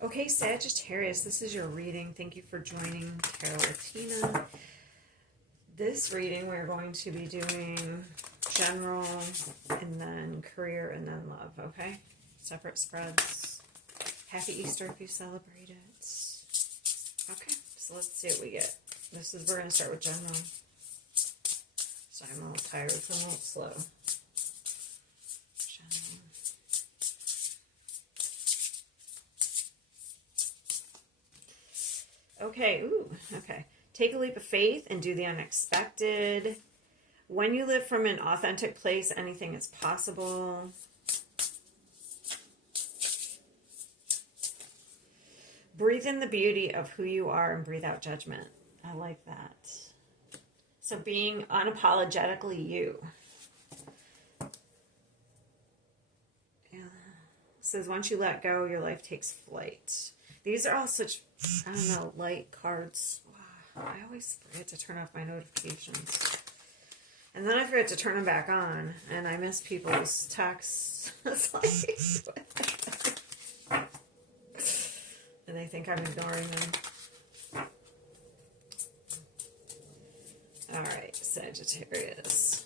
Okay, Sagittarius, this is your reading. Thank you for joining Carol Latina. This reading, we're going to be doing general and then career and then love, okay? Separate spreads. Happy Easter if you celebrate it. Okay, so let's see what we get. We're going to start with general. So I'm a little tired, so I'm a little slow. General. Okay, ooh, okay. Take a leap of faith and do the unexpected. When you live from an authentic place, anything is possible. Breathe in the beauty of who you are and breathe out judgment. I like that. So being unapologetically you. Yeah. Says once you let go, your life takes flight. These are all such, I don't know, light cards. Wow, I always forget to turn off my notifications. And then I forget to turn them back on. And I miss people's texts. It's like, and they think I'm ignoring them. All right, Sagittarius.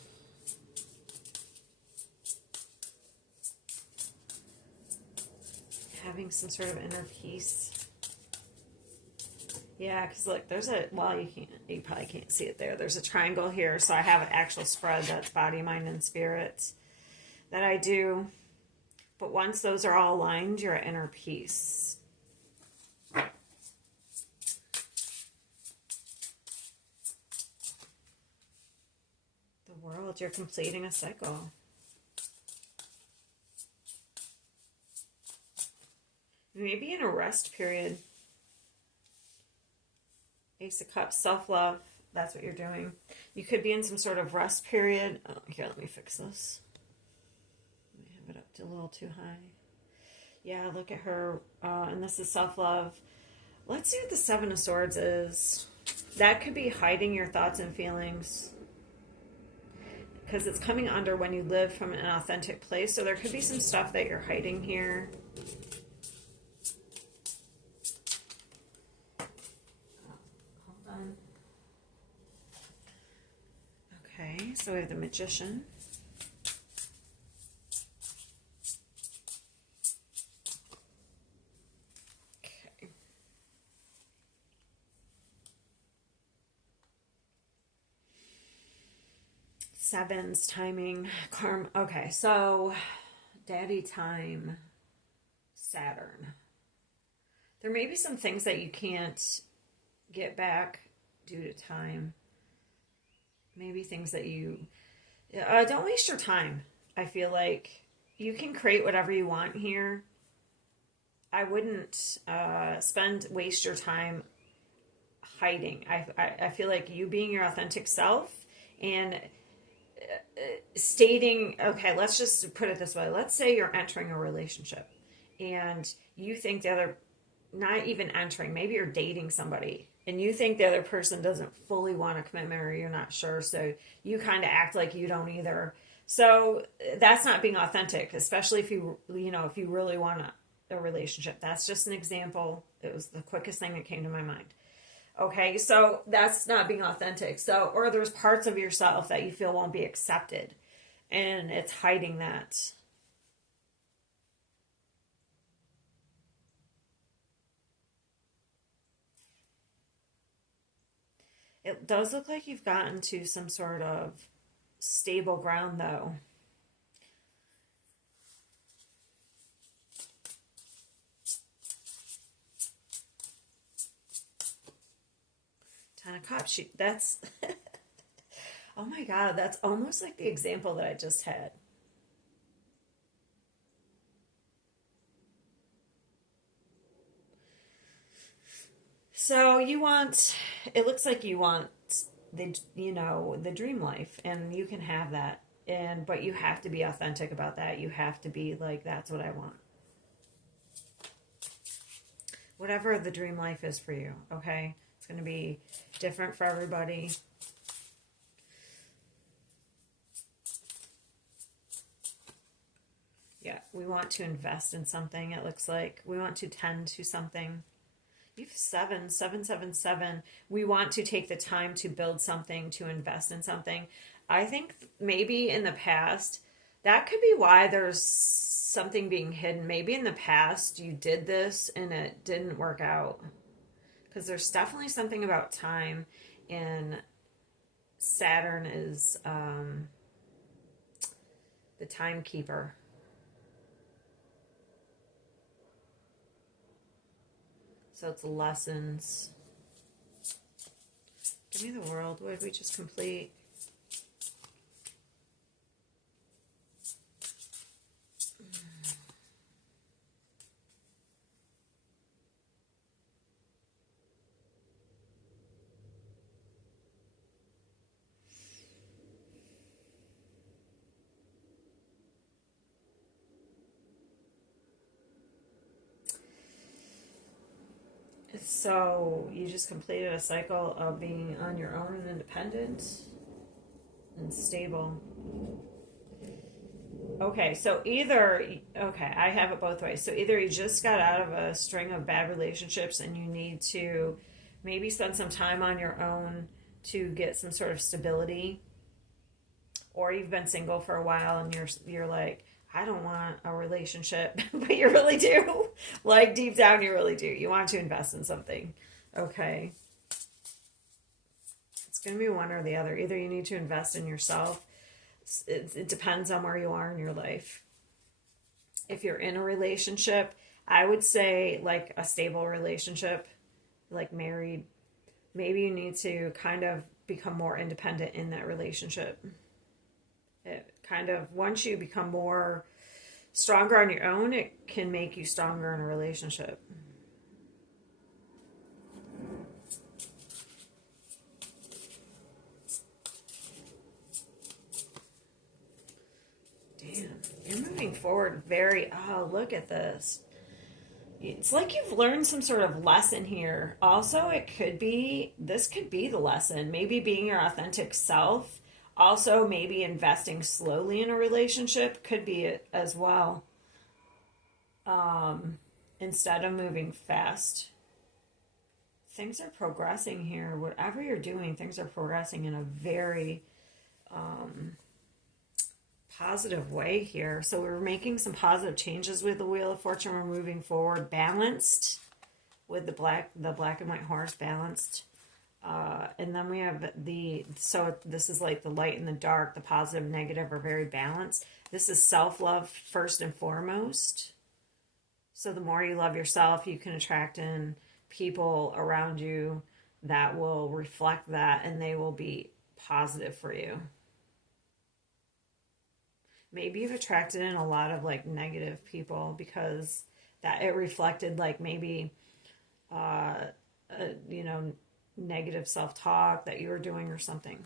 Having some sort of inner peace. Yeah, because look, there's a, well, you probably can't see it there. There's a triangle here, so I have an actual spread that's body, mind, and spirit that I do. But once those are all aligned, you're at inner peace. The world, you're completing a cycle. You may be in a rest period. Ace of Cups, self-love, that's what you're doing. You could be in some sort of rest period. Oh, here, let me fix this. Let me have it up to a little too high. Yeah, look at her. And this is self-love. Let's see what the Seven of Swords is. That could be hiding your thoughts and feelings. Because it's coming under when you live from an authentic place. So there could be some stuff that you're hiding here. Okay, so we have the Magician. Okay. Sevens, timing, karma. Okay, so daddy time, Saturn. There may be some things that you can't get back due to time. Maybe things that you don't waste your time. I feel like you can create whatever you want here. I wouldn't waste your time hiding. I feel like you being your authentic self and stating, okay, let's just put it this way. Let's say you're entering a relationship and you think the other, not even entering, maybe you're dating somebody and you think the other person doesn't fully want a commitment or you're not sure, so you kind of act like you don't either. So that's not being authentic, especially if you really want a relationship. That's just an example. It was the quickest thing that came to my mind. Okay, so that's not being authentic. So, or there's parts of yourself that you feel won't be accepted, and it's hiding that. It does look like you've gotten to some sort of stable ground, though. Ten of Cups. That's... oh my God, that's almost like the example that I just had. So it looks like you want the dream life, and you can have that. But you have to be authentic about that. You have to be like, that's what I want. Whatever the dream life is for you, okay? It's going to be different for everybody. Yeah, We want to invest in something, it looks like. We want to tend to something. You have 7. We want to take the time to build something, to invest in something. I think maybe in the past, that could be why there's something being hidden. Maybe in the past you did this and it didn't work out. Because there's definitely something about time, and Saturn is the timekeeper. So it's lessons. Give me the world. What did we just complete? So you just completed a cycle of being on your own and independent and stable. Okay, so I have it both ways. So either you just got out of a string of bad relationships and you need to maybe spend some time on your own to get some sort of stability, or you've been single for a while and you're like, I don't want a relationship, but you really do. Like deep down, you really do. You want to invest in something. Okay. It's going to be one or the other. Either you need to invest in yourself. It depends on where you are in your life. If you're in a relationship, I would say like a stable relationship, like married. Maybe you need to kind of become more independent in that relationship. It kind of, once you become more stronger on your own, it can make you stronger in a relationship. Damn, you're moving forward oh, look at this. It's like you've learned some sort of lesson here. Also, this could be the lesson. Maybe being your authentic self. Also, maybe investing slowly in a relationship could be it as well. Instead of moving fast. Things are progressing here. Whatever you're doing, things are progressing in a very positive way here. So we're making some positive changes with the Wheel of Fortune. We're moving forward balanced with the black and white horse balanced. And then we have so this is like the light and the dark, the positive and negative are very balanced. This is self-love first and foremost. So the more you love yourself, you can attract in people around you that will reflect that, and they will be positive for you. Maybe you've attracted in a lot of like negative people because that it reflected like maybe, negative self-talk that you were doing or something.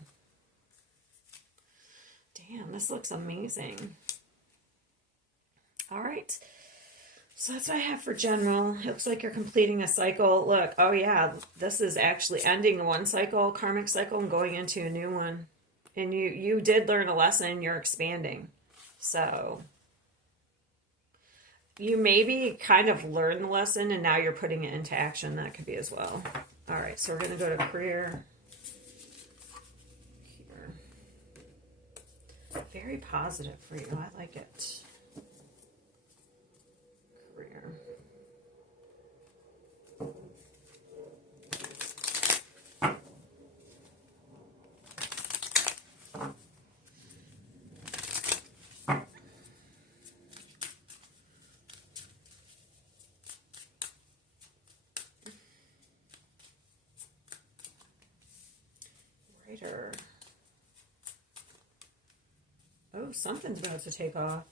Damn, this looks amazing. All right. So that's what I have for general. It looks like you're completing a cycle. Look, oh yeah, this is actually ending one cycle, karmic cycle, and going into a new one. And you did learn a lesson, you're expanding. So you maybe kind of learned the lesson and now you're putting it into action. That could be as well. All right, so we're going to go to career. Here. Very positive for you. I like it. Career. Oh, something's about to take off.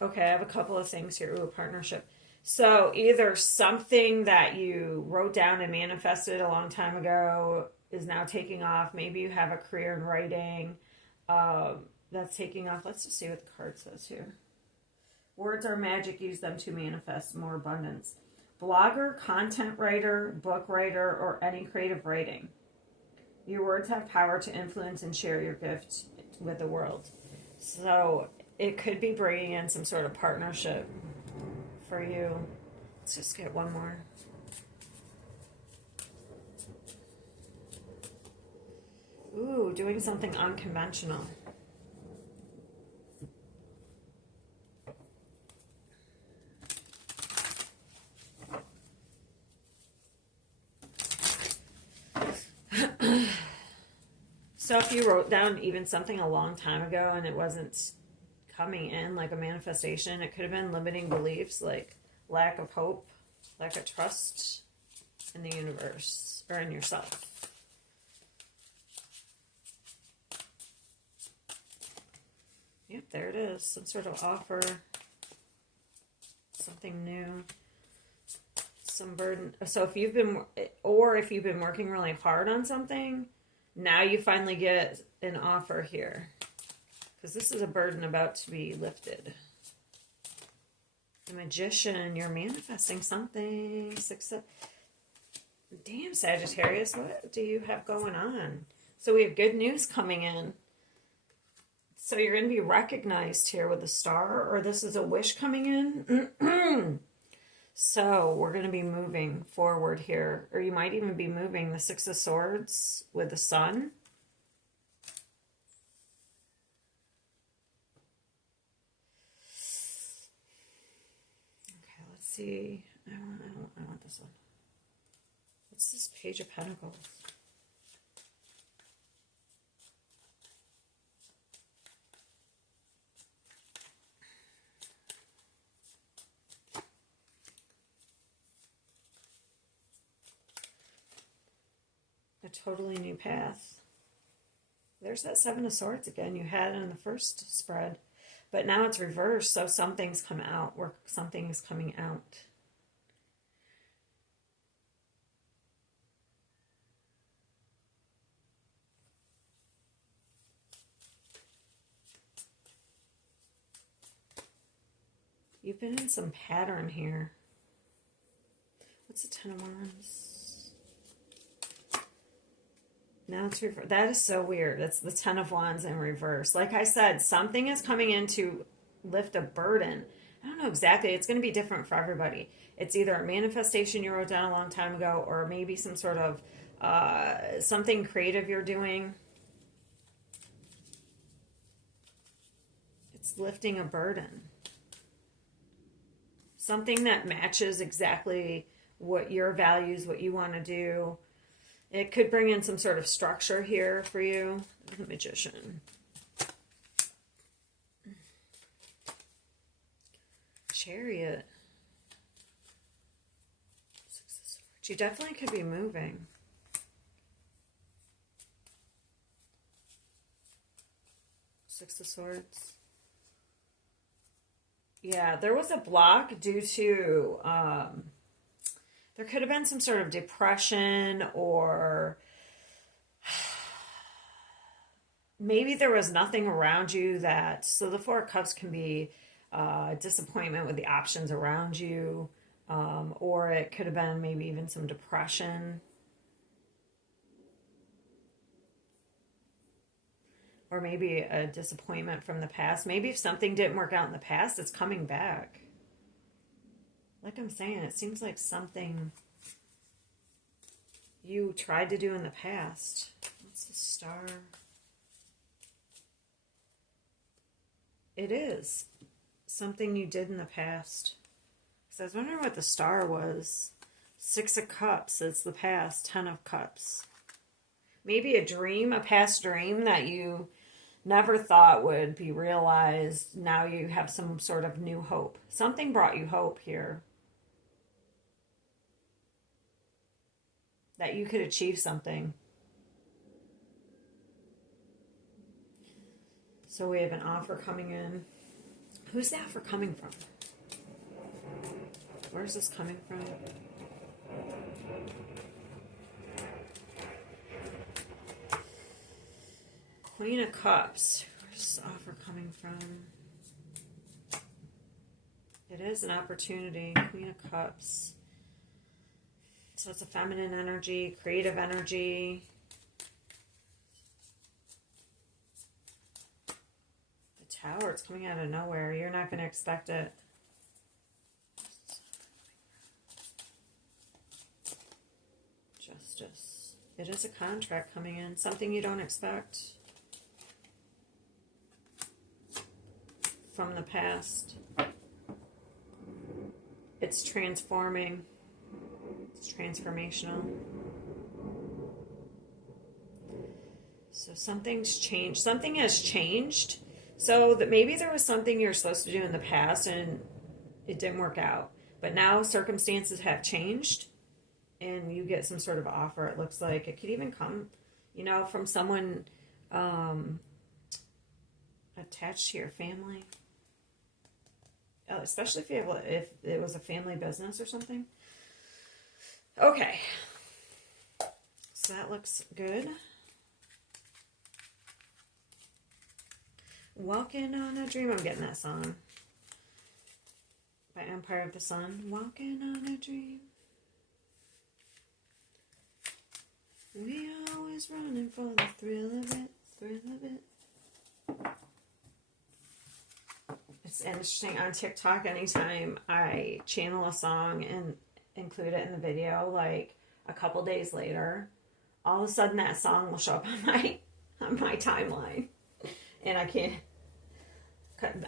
Okay, I have a couple of things here. Ooh, a partnership. So either something that you wrote down and manifested a long time ago is now taking off. Maybe you have a career in writing that's taking off. Let's just see what the card says here. Words are magic. Use them to manifest more abundance. Blogger, content writer, book writer, or any creative writing. Your words have power to influence and share your gift with the world. So it could be bringing in some sort of partnership for you. Let's just get one more. Ooh, doing something unconventional. So if you wrote down even something a long time ago and it wasn't coming in like a manifestation, it could have been limiting beliefs like lack of hope, lack of trust in the universe or in yourself. Yep, there it is. Some sort of offer, something new, some burden. So if you've been working really hard on something, now you finally get an offer here. Because this is a burden about to be lifted. The Magician, you're manifesting something. Success. Damn, Sagittarius, what do you have going on? So we have good news coming in. So you're going to be recognized here with a star, or this is a wish coming in. So we're going to be moving forward here, or you might even be moving the Six of Swords with the Sun. Okay, let's see. I want this one. What's this Page of Pentacles? A totally new path. There's that Seven of Swords again you had in the first spread. But now it's reversed, so something's come out, or something is coming out. You've been in some pattern here. What's the Ten of Wands? Now it's reversed. That is so weird. That's the Ten of Wands in reverse. Like I said, something is coming in to lift a burden. I don't know exactly. It's going to be different for everybody. It's either a manifestation you wrote down a long time ago, or maybe some sort of something creative you're doing. It's lifting a burden. Something that matches exactly what your values, what you want to do. It could bring in some sort of structure here for you. The Magician. Chariot. Six of Swords. You definitely could be moving. Six of Swords. Yeah, there was a block due to... there could have been some sort of depression, or maybe there was nothing around you that... So the Four of Cups can be disappointment with the options around you, or it could have been maybe even some depression. Or maybe a disappointment from the past. Maybe if something didn't work out in the past, it's coming back. Like I'm saying, it seems like something you tried to do in the past. What's the Star? It is something you did in the past. So I was wondering what the Star was. Six of Cups, it's the past. 10 of Cups. Maybe a dream, a past dream that you never thought would be realized. Now you have some sort of new hope. Something brought you hope here. That you could achieve something. So we have an offer coming in. Who's the offer coming from? Where's this coming from? Queen of Cups. Where's this offer coming from? It is an opportunity. Queen of Cups. So it's a feminine energy, creative energy. The Tower. Swords coming out of nowhere. You're not going to expect it. Justice. It is a contract coming in. Something you don't expect from the past. It's transforming. It's transformational. So something's changed. Something has changed. So that maybe there was something you were supposed to do in the past and it didn't work out. But now circumstances have changed and you get some sort of offer. It looks like it could even come, you know, from someone attached to your family. Especially if it was a family business or something. Okay. So that looks good. Walking on a Dream. I'm getting that song. By Empire of the Sun. Walking on a Dream. We always running for the thrill of it. Thrill of it. It's interesting on TikTok, anytime I channel a song and include it in the video, like a couple days later, all of a sudden that song will show up on my timeline. And I can't,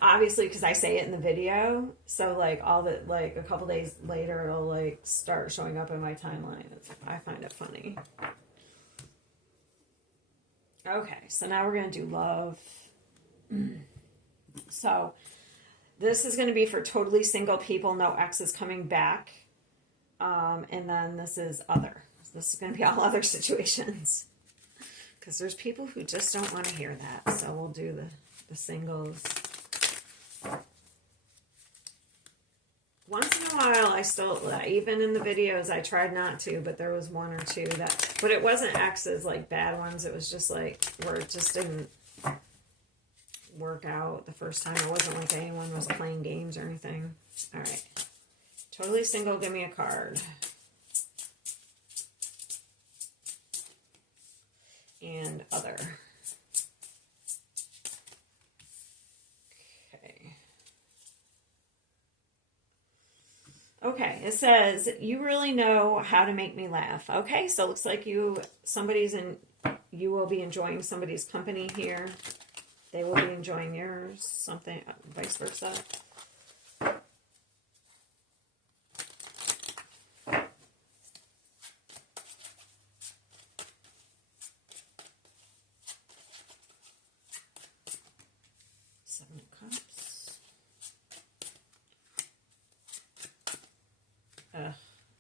obviously, because I say it in the video, so like a couple days later, it'll like start showing up in my timeline. I find it funny. Okay, so now we're going to do love. So this is going to be for totally single people, no exes coming back. And then this is other. This is going to be all other situations. Because there's people who just don't want to hear that. So we'll do the singles. Once in a while, I still, even in the videos, I tried not to, but there was one or two that, but it wasn't exes, like bad ones. It was just like, where it just didn't work out the first time. It wasn't like anyone was playing games or anything. All right. Totally single, give me a card. And other. Okay, it says, you really know how to make me laugh. Okay, so it looks like you will be enjoying somebody's company here. They will be enjoying yours, something, vice versa. Seven of Cups.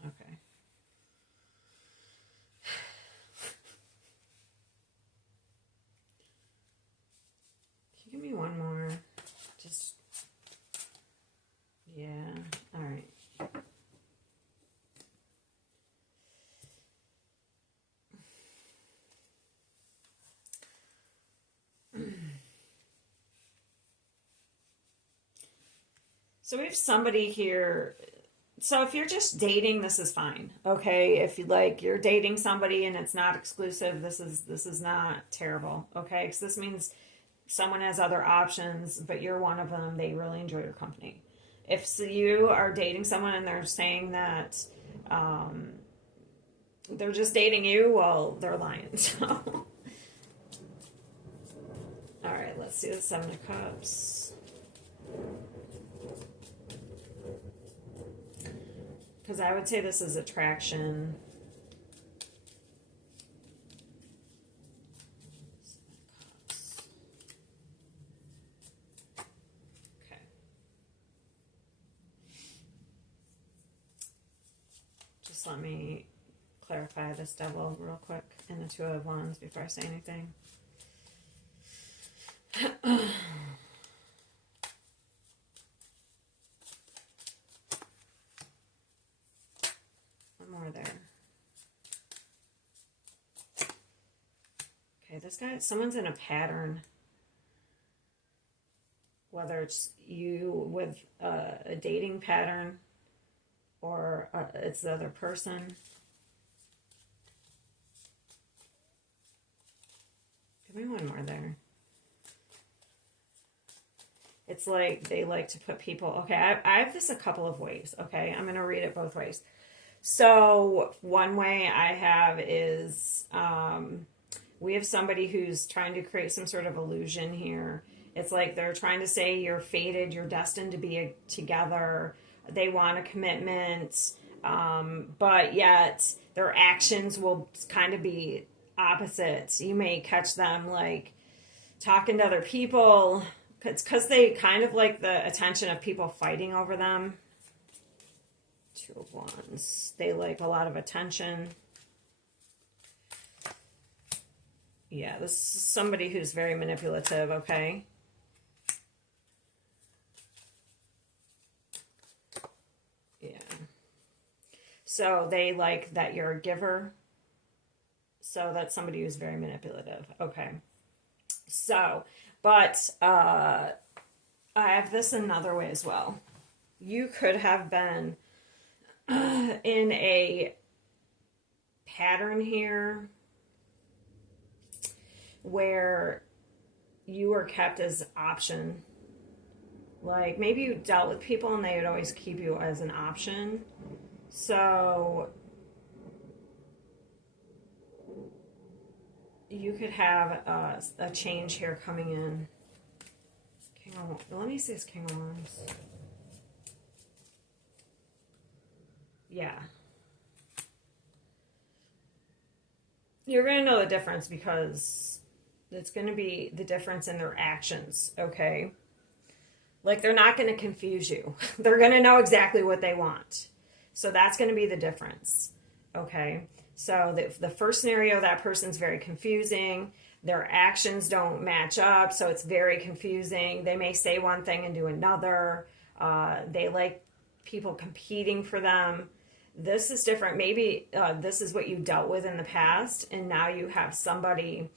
Okay. Can you give me one more? Just, yeah, all right. So we have somebody here. So if you're just dating, this is fine. Okay, if you like you're dating somebody and it's not exclusive, this is not terrible. Okay, because this means someone has other options, but you're one of them. They really enjoy your company. If you are dating someone and they're saying that they're just dating you, well, they're lying. So, all right, let's see the Seven of Cups. Because I would say this is attraction. Okay. Just let me clarify this Devil real quick and the Two of Wands before I say anything. More there. Okay, this guy, someone's in a pattern. Whether it's you with a dating pattern or it's the other person. Give me one more there. It's like they like to put people, okay, I have this a couple of ways, okay? I'm going to read it both ways. So one way I have is we have somebody who's trying to create some sort of illusion here. It's like they're trying to say you're fated, you're destined to be together. They want a commitment, but yet their actions will kind of be opposite. You may catch them like talking to other people. It's because they kind of like the attention of people fighting over them. Two of Wands. They like a lot of attention. Yeah, this is somebody who's very manipulative, okay? Yeah. So they like that you're a giver. So that's somebody who's very manipulative. Okay. So, but I have this another way as well. You could have been in a pattern here where you were kept as option. Like maybe you dealt with people and they would always keep you as an option. So you could have a change here coming in. King of Wands. Let me see this King of Wands. Yeah. You're going to know the difference because it's going to be the difference in their actions, okay? Like they're not going to confuse you. They're going to know exactly what they want. So that's going to be the difference, okay? So the first scenario, that person's very confusing. Their actions don't match up, so it's very confusing. They may say one thing and do another. They like people competing for them. This is different. Maybe this is what you dealt with in the past, and now you have somebody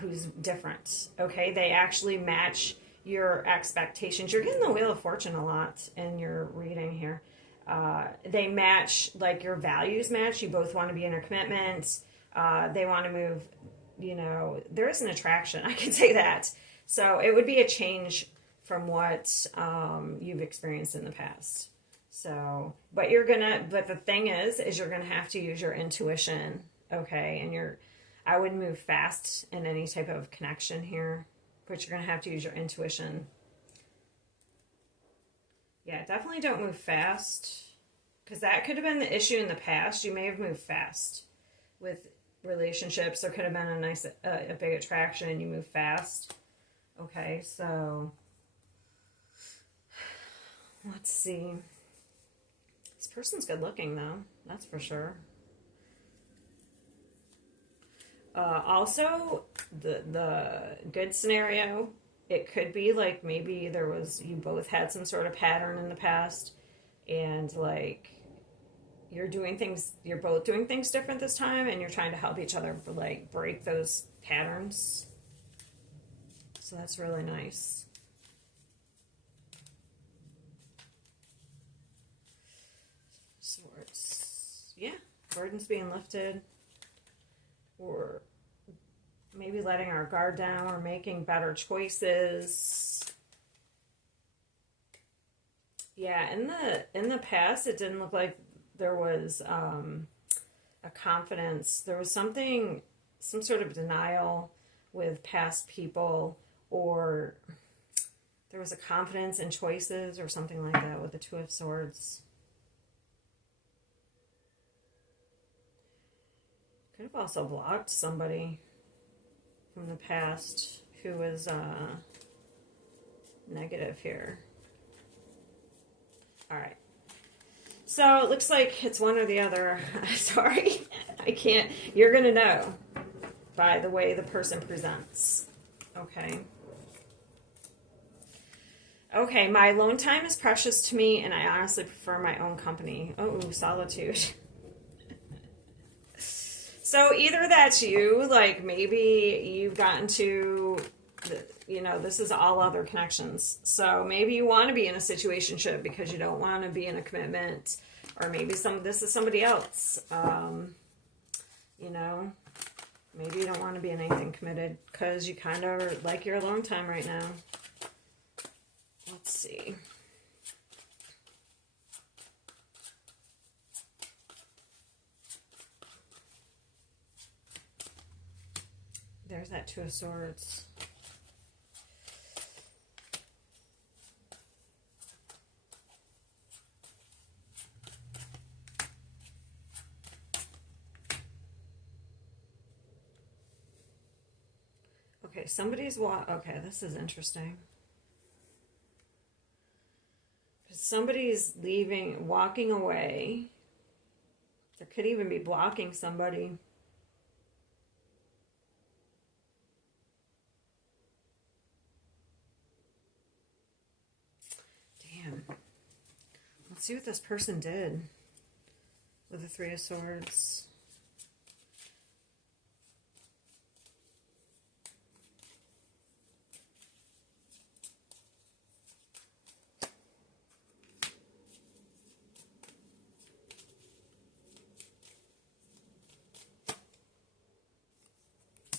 who's different, okay? They actually match your expectations. You're getting the Wheel of Fortune a lot in your reading here. They match, like your values match. You both want to be in a commitment. They want to move, you know, there is an attraction. I can say that. So it would be a change from what you've experienced in the past. So, but the thing is you're going to have to use your intuition. Okay. And I wouldn't move fast in any type of connection here, but you're going to have to use your intuition. Yeah, definitely don't move fast, because that could have been the issue in the past. You may have moved fast with relationships. There could have been a big attraction and you move fast. Okay, so let's see. This person's good looking though, that's for sure. Also, the good scenario, it could be like maybe you both had some sort of pattern in the past, and like you're both doing things different this time, and you're trying to help each other like break those patterns. So that's really nice. Swords. Yeah, burdens being lifted, or maybe letting our guard down or making better choices. Yeah, in the past, it didn't look like there was a confidence. There was some sort of denial with past people, or there was a confidence in choices or something like that with the Two of Swords. Could have also blocked somebody from the past who was negative here. All right. So it looks like it's one or the other. Sorry, I can't. You're going to know by the way the person presents. Okay. Okay, my alone time is precious to me, and I honestly prefer my own company. Oh, solitude. So either that's you, like maybe you've gotten to, this is all other connections. So maybe you want to be in a situationship because you don't want to be in a commitment, or maybe this is somebody else. Maybe you don't want to be in anything committed because you kind of like your alone time right now. Let's see. There's that Two of Swords. Okay, okay, this is interesting. Somebody's leaving, walking away. There could even be blocking somebody. Damn. Let's see what this person did with the Three of Swords.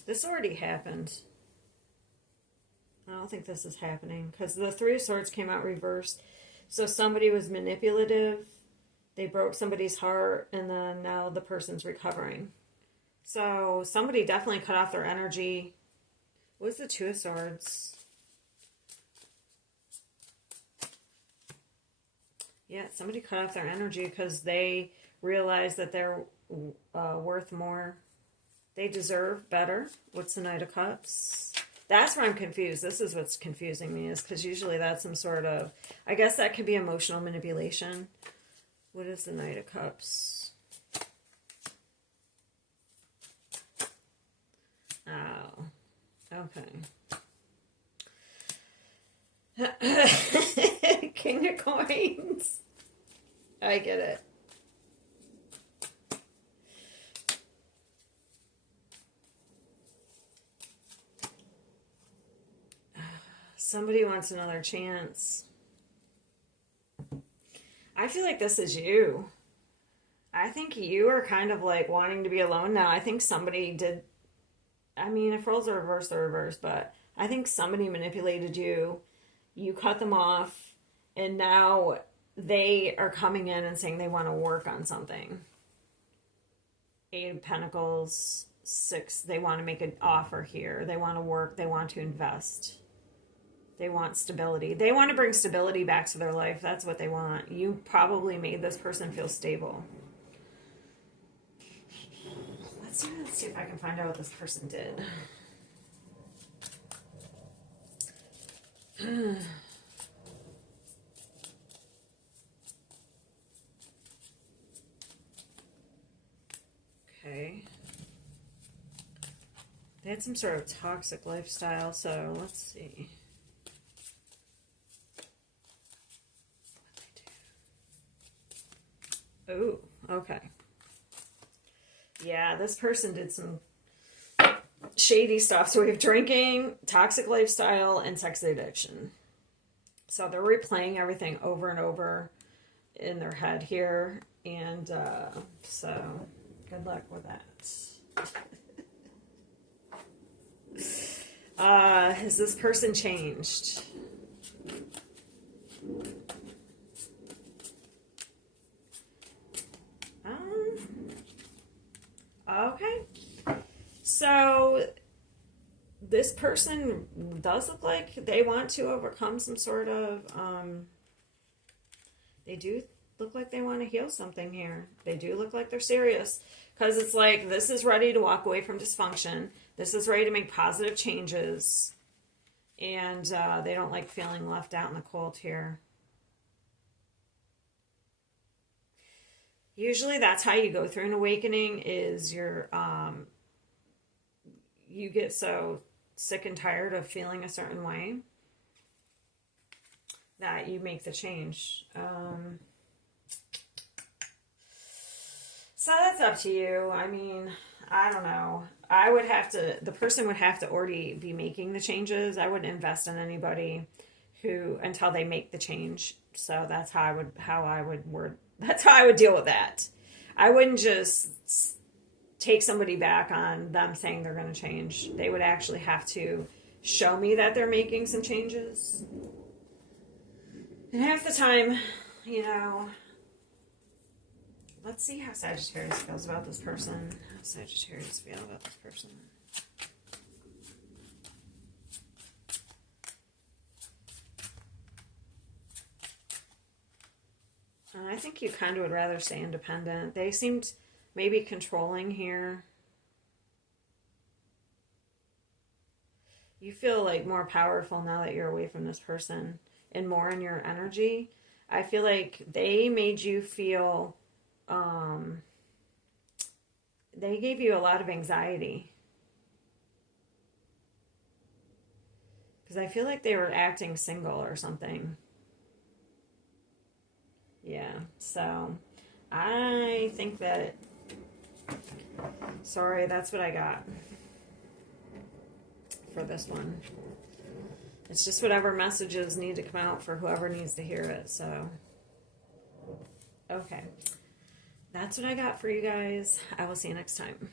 This already happened. I don't think this is happening because the Three of Swords came out reversed. So somebody was manipulative. They broke somebody's heart, and then now the person's recovering. So somebody definitely cut off their energy. What's the Two of Swords? Yeah, somebody cut off their energy because they realized that they're worth more. They deserve better. What's the Knight of Cups? That's where I'm confused. This is what's confusing me, is because usually that's some sort of, I guess that could be emotional manipulation. What is the Knight of Cups? Oh, okay. King of Coins. I get it. Somebody wants another chance. I feel like this is you. I think you are kind of like wanting to be alone now. I think somebody did. I mean, if roles are reversed, they're reversed, but I think somebody manipulated you. You cut them off, and now they are coming in and saying they want to work on something. Eight of Pentacles, 6. They want to make an offer here. They want to work. They want to invest. They want stability. They want to bring stability back to their life. That's what they want. You probably made this person feel stable. Let's see if I can find out what this person did. Okay. They had some sort of toxic lifestyle, so let's see. Oh, okay. Yeah, this person did some shady stuff. So we have drinking, toxic lifestyle, and sex addiction. So they're replaying everything over and over in their head here. And so good luck with that. Has this person changed? Okay. So this person does look like they want to overcome some sort of, they do look like they want to heal something here. They do look like they're serious, because it's like this is ready to walk away from dysfunction. This is ready to make positive changes. And they don't like feeling left out in the cold here. Usually that's how you go through an awakening, is you get so sick and tired of feeling a certain way that you make the change. So that's up to you. I mean, I don't know. The person would have to already be making the changes. I wouldn't invest in anybody until they make the change. So that's how I would deal with that. I wouldn't just take somebody back on them saying they're going to change. They would actually have to show me that they're making some changes. And half the time, you know, let's see how Sagittarius feels about this person. How Sagittarius feel about this person. I think you kind of would rather stay independent. They seemed maybe controlling here. You feel like more powerful now that you're away from this person and more in your energy. I feel like they made you feel, they gave you a lot of anxiety. Because I feel like they were acting single or something. Yeah, so I think that, sorry, that's what I got for this one. It's just whatever messages need to come out for whoever needs to hear it, so. Okay. That's what I got for you guys. I will see you next time.